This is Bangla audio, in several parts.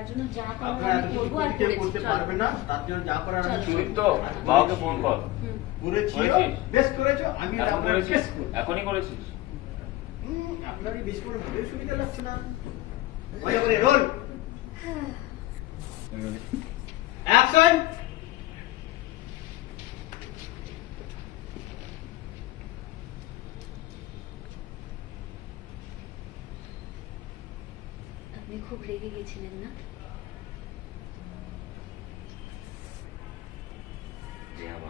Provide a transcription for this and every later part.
তার জন্য যা করার আমি এতটুকু আর করতে পারবে না তার জন্য যা করার আমি চল। তো বাবাকে ফোন কর। করেছি। বেশ করেছ আমি এখন আপনার করেছিস? বেশ এখনই করেছিস? হুম, আপনারই বেশ করে সুবিধা লাগছে না। মজা করে রোল। অ্যাকশন। আপনি খুব রেগে গেছিলেন না যে আমার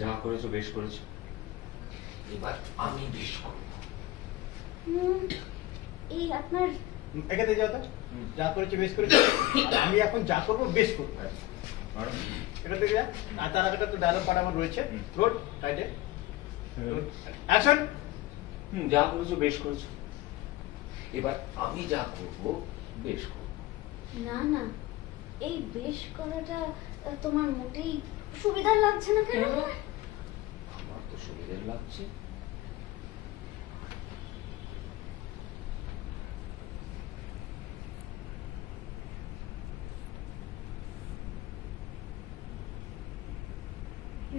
যা করেছ বেশ করেছ। এবার আমি বেশ করব। এই আপনার এখানে যাও তো। যা করেছে বেশ করেছে। আমি এখন যা করব বেশ করব। এটা থেকে যা। আর তার আগে তো ডায়লগ পাঠ আমার রয়েছে। রোড রাইটে অ্যাকশন হুম, যা করেছ বেশ করেছ। এবার আমি যা করব বেশ করব। না না এই বেশ করাটা তোমার মোটেই সুবিধার লাগছে না কেন? আমার তো সুবিধা লাগছে। কি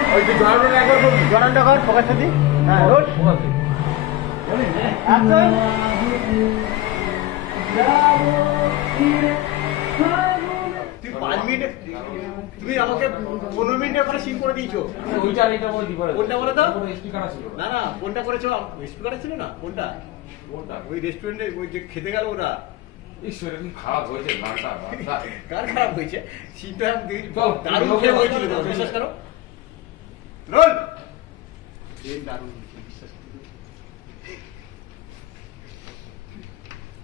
জড়ানোটা কর ফোকাস দি হ্যাঁ রোড। তুই পাঁচ মিনিটে তুমি আমাকে পনেরো মিনিটের পরে সিম করে দিয়েছ। ওইটা এটা বলে। কোনটা বলো তো? speaker না না কোনটা করেছ? স্পিকার ছিল না? কোনটা? কোনটা? ওই রেস্টুরেন্টে ওই যে খেতে গেল ওরা। এটা খারাপ হয়েছে। কার খারাপ হয়েছে? দারুণ চল, হয়েছিল বিশ্বাস করো। রোল! দারুণ বিশ্বাস।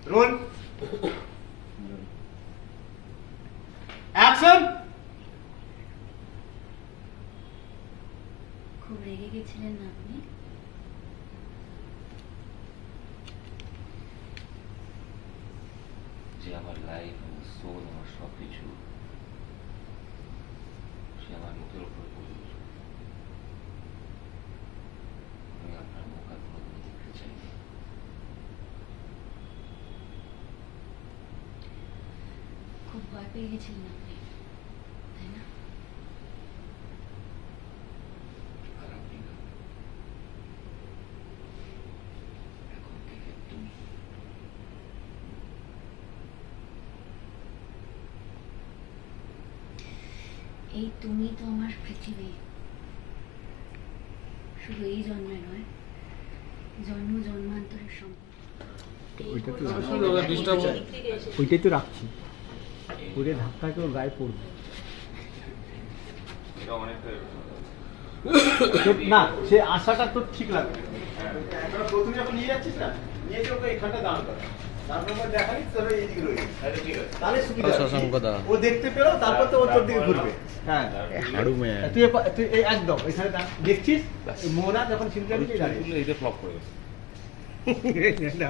রোল! অ্যাকশন! খুব রেগে গেছিলেন না আপনি? যে আমার লাইফ আমার সোল আমার সব কিছু সে আমার মুখের উপর বলে দিল আমি আপনার মুখ আর কোনোদিন দেখতে চাই না খুব ভয় পেয়ে গেছিলেন আপনি তাই না এই তুমি তো আমার পৃথিবী। শুধু এই জন্মে নয় জন্ম জন্মান্তরের সম্পর্ক। ওইটা তো ডিস্টার্ব ওইটাই তো রাখছি। ওইটা ধাক্কা কেউ গায়ে পড়বে। না সে আশাটা তো ঠিক লাগবে। এখন প্রথমে যখন নিয়ে যাচ্ছিস না নিয়ে যে ওকে এখানটা দাঁড় করা। হবে। ও দেখতে পেল তারপর তো ও তোর দিকে ঘুরবে। হ্যাঁ। তুই তুই একদম এখানে দেখছিস? মোহনা যখন সিনটা দিকে ফ্লপ করে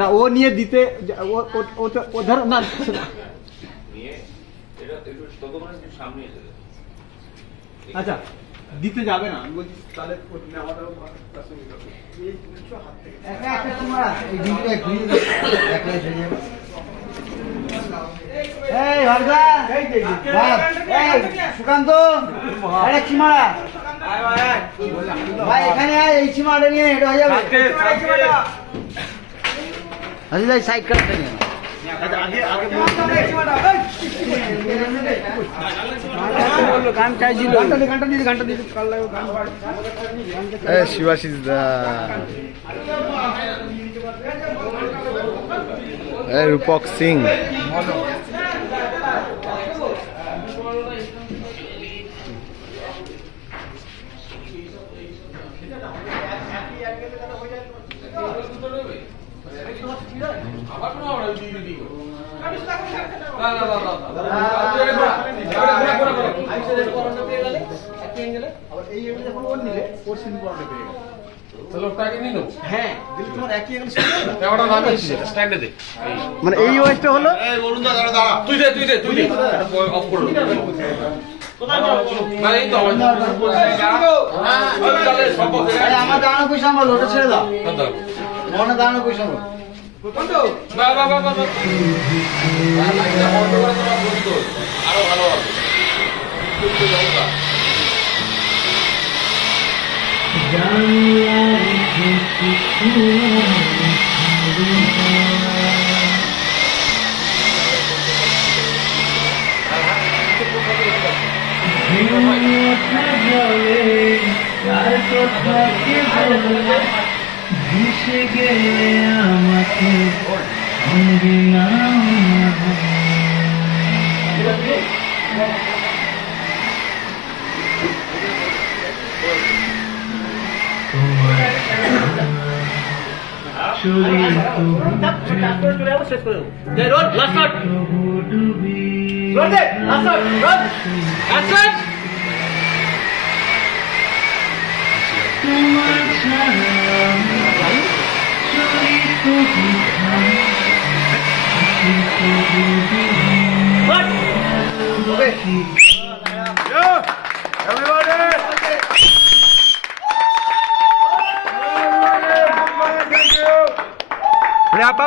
না ও নিয়ে দিতে ও ধর না। নিয়ে এটা একটু ততক্ষণে একটু সামনে এসে যাবে। আচ্ছা দিতে যাবে না আমি বলছি তাহলে নেওয়াটাও প্রাসঙ্গিক হবে। এই উচ্চ হাত থেকে। এই হরদা! এই যে, এই এই সুকান্ত! আরে চিমাড়া ভাই এখানে আয় এই চিমাড়া নিয়ে এটা হয়ে যাবে। যাই সাইড কাটতে নিয়ে। শিবাশিস দা। রূপক সিং আবার এই এগুলো যখন ওর নিলে ওর সিন পড়াতে পেয়ে গেল তাহলে ওটাকে নিয়ে নেব হ্যাঁ দিলে তোমার একই এগুলো শুনবে না? ক্যামেরা নামে স্ট্যান্ডে দে মানে এই ওয়েস্টটা হলো তুই দে তুই দে তুই দে। অফ করে দে। মানে তো আমার দাঁড়ানো পয়সা আমার ওটা ছেড়ে দাও। দাও মনে দাঁড়ানো পয়সা আমার বা বা বন্ধ বন্ধ। আরও ভালো হবে। গেলে আমাকে সঙ্গে না তোমার ছাড়া শরীর তবু খাই তবু ডুবি র্যাপ